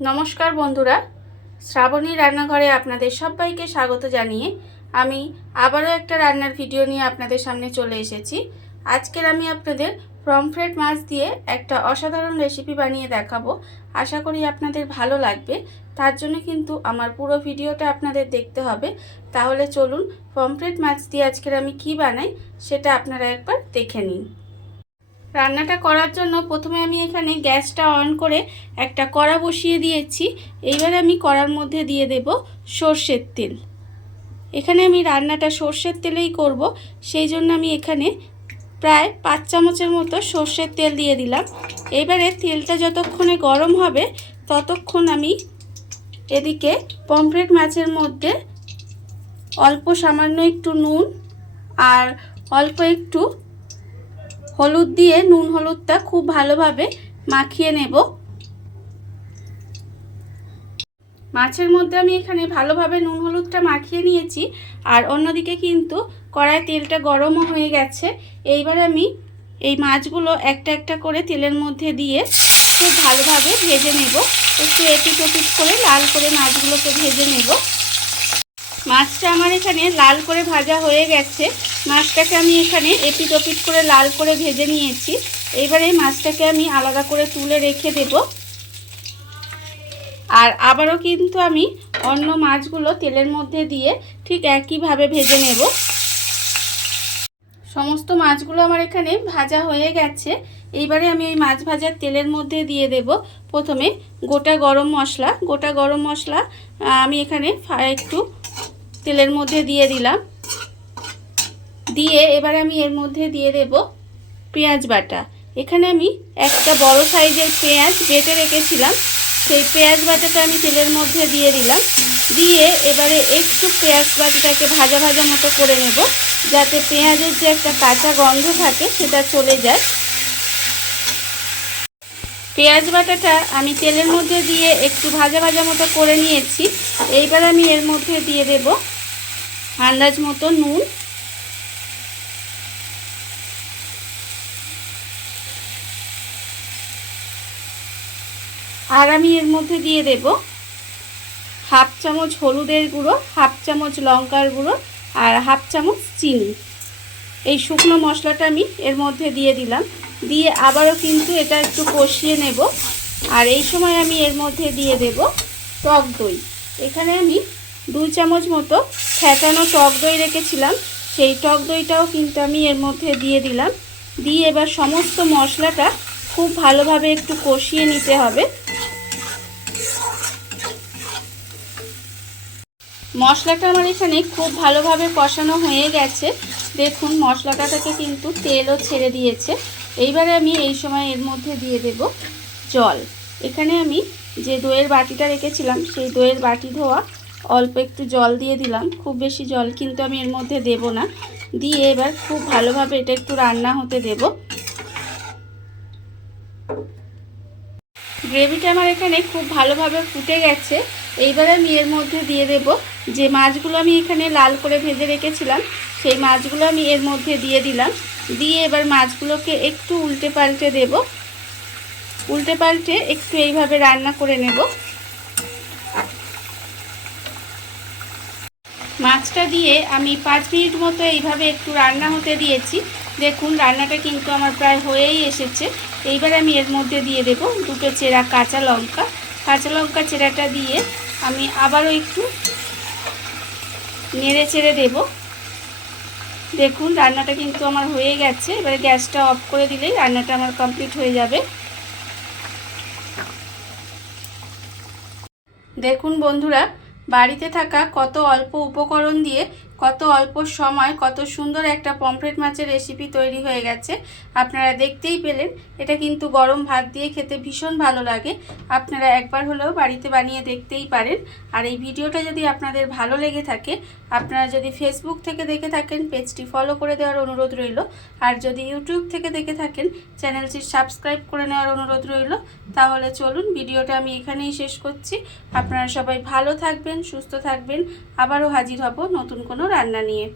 নমস্কার বন্ধুরা, শ্রাবণী রান্নাঘরে আপনাদের সবাইকে স্বাগত জানিয়ে আমি আবারও একটা রান্নার ভিডিও নিয়ে আপনাদের সামনে চলে এসেছি। আজকের আমি আপনাদের পমফ্রেট মাছ দিয়ে একটা অসাধারণ রেসিপি বানিয়ে দেখাবো। আশা করি আপনাদের ভালো লাগবে। তার জন্য কিন্তু আমার পুরো ভিডিওটা আপনাদের দেখতে হবে। তাহলে চলুন পমফ্রেট মাছ দিয়ে আজকের আমি কি বানাই সেটা আপনারা একবার দেখে নিন। রান্নাটা করার জন্য প্রথমে আমি এখানে গ্যাসটা অন করে একটা কড়া বসিয়ে দিয়েছি। এইবার আমি কড়ার মধ্যে দিয়ে দেব সর্ষের তেল। এখানে আমি রান্নাটা সর্ষের তেলেই করব, সেই জন্য আমি এখানে প্রায় 5 চামচের মতো সর্ষের তেল দিয়ে দিলাম। এবারে তেলটা যতক্ষণে গরম হবে ততক্ষণ আমি এদিকে পমফ্রেট মাছের মধ্যে অল্প সামান্য একটু নুন আর অল্প একটু হলুদ দিয়ে নুন হলুদটা খুব ভালোভাবে মাখিয়ে নেব। মাছের মধ্যে আমি এখানে ভালোভাবে নুন হলুদটা মাখিয়ে নিয়েছি। আর অন্যদিকে কিন্তু কড়ায় তেলটা গরমও হয়ে গেছে। এইবার আমি এই মাছগুলো একটা একটা করে তেলের মধ্যে দিয়ে খুব ভালোভাবে ভেজে নেব। একটু এপিট ওপিট করে লাল করে মাছগুলোকে ভেজে নেব। মাছটা আমার এখানে লাল করে ভাজা হয়ে গেছে। মাছটাকে আমি এখানে এপিট ওপিট করে লাল করে ভেজে নিয়েছি। এইবারে মাছটাকে আমি আলাদা করে তুলে রেখে দেব। আর আবারও কিন্তু আমি অন্য মাছগুলো তেলের মধ্যে দিয়ে ঠিক একইভাবে ভেজে নেব। সমস্ত মাছগুলো আমার এখানে ভাজা হয়ে গেছে। এইবারে আমি এই মাছ ভাজার তেলের মধ্যে দিয়ে দেব প্রথমে গোটা গরম মশলা। আমি এখানে একটু তেলের মধ্যে দিয়ে দিলাম। দিয়ে এবার আমি এর মধ্যে দিয়ে দেব পেঁয়াজ বাটা। এখানে আমি একটা বড় সাইজের পেঁয়াজ বেটে রেখেছিলাম, সেই পেঁয়াজ বাটাটা আমি তেলের মধ্যে দিয়ে দিলাম। দিয়ে এবারে একটু পেঁয়াজ বাটাটাকে ভাজা ভাজা মতো করে নেব, যাতে পেঁয়াজের যে একটা কাঁচা গন্ধ থাকে সেটা চলে যায়। পেঁয়াজ বাটাটা আমি তেলের মধ্যে দিয়ে একটু ভাজা ভাজা মতো করে নিয়েছি। এইবার আমি এর মধ্যে দিয়ে দেব আন্দাজ মতো নুন, আর আমি এর মধ্যে দিয়ে দেব হাফ চামচ হলুদের গুঁড়ো, হাফ চামচ লঙ্কার গুঁড়ো আর হাফ চামচ চিনি। এই শুকনো মশলাটা আমি এর মধ্যে দিয়ে দিলাম। দিয়ে আবারও কিন্তু এটা একটু কষিয়ে নেব। আর এই সময় আমি এর মধ্যে দিয়ে দেব টক দই। এখানে আমি 2 চামচ মতো ফ্যাটানো টক দই রেখেছিলাম, সেই টক দইটাও কিন্তু আমি এর মধ্যে দিয়ে দিলাম। দিয়ে এবার সমস্ত মশলাটা খুব ভালোভাবে একটু কষিয়ে নিতে হবে। মশলাটা আমার এখানে খুব ভালোভাবে কষানো হয়ে গেছে। দেখুন মশলাটা থেকে কিন্তু তেলও ছেড়ে দিয়েছে। এইবারে আমি এই সময় এর মধ্যে দিয়ে দেব জল। এখানে আমি যে দইয়ের বাটিটা রেখেছিলাম সেই দইয়ের বাটি ধোয়া অল্প একটু জল দিয়ে দিলাম। খুব বেশি জল কিন্তু আমি এর মধ্যে দেব না। দিয়ে এবার খুব ভালোভাবে এটা একটু রান্না হতে দেব। গ্রেভিটা আমার এখানে খুব ভালোভাবে ফুটে গেছে। এইবার আমি এর মধ্যে দিয়ে দেব যে মাছগুলো আমি এখানে লাল করে ভেজে রেখেছিলাম, সেই মাছগুলো আমি এর মধ্যে দিয়ে দিলাম। দিয়ে এবার মাছগুলোকে একটু উল্টে পাল্টে দেব। উল্টে পাল্টে একটু এইভাবে রান্না করে নেব। মাছটা দিয়ে আমি 5 মিনিট মতো এইভাবে একটু রান্না হতে দিয়েছি। দেখুন রান্নাটা কিন্তু আমার প্রায় হয়েই এসেছে। এইবার আমি এর মধ্যে দিয়ে দেব 2টো চেরা কাঁচা লঙ্কা চেরাটা দিয়ে আমি আবারও একটু নেড়ে চেড়ে দেব। দেখুন রান্নাটা কিন্তু আমার হয়ে গেছে। এবারে গ্যাসটা অফ করে দিলেই রান্নাটা আমার কমপ্লিট হয়ে যাবে। দেখুন বন্ধুরা, বাড়িতে থাকা কত অল্প উপকরণ দিয়ে কত অল্প সময় কত সুন্দর একটা পমফ্রেট মাছের রেসিপি তৈরি হয়ে গেছে। আপনারা দেখতেই পেলেন। এটা কিন্তু গরম ভাত দিয়ে খেতে ভীষণ ভালো লাগে। আপনারা একবার হলেও বাড়িতে বানিয়ে দেখতেই পারেন। আর এই ভিডিওটা যদি আপনাদের ভালো লেগে থাকে, আপনারা যদি ফেসবুক থেকে দেখে থাকেন পেজটি ফলো করে দেওয়ার অনুরোধ রইল। আর যদি ইউটিউব থেকে দেখে থাকেন চ্যানেলটি সাবস্ক্রাইব করে নেওয়ার অনুরোধ রইল। তাহলে চলুন ভিডিওটা আমি এখানেই শেষ করছি। আপনারা সবাই ভালো থাকবেন, সুস্থ থাকবেন। আবারও হাজির হব নতুন কোনো রান্না নিয়ে।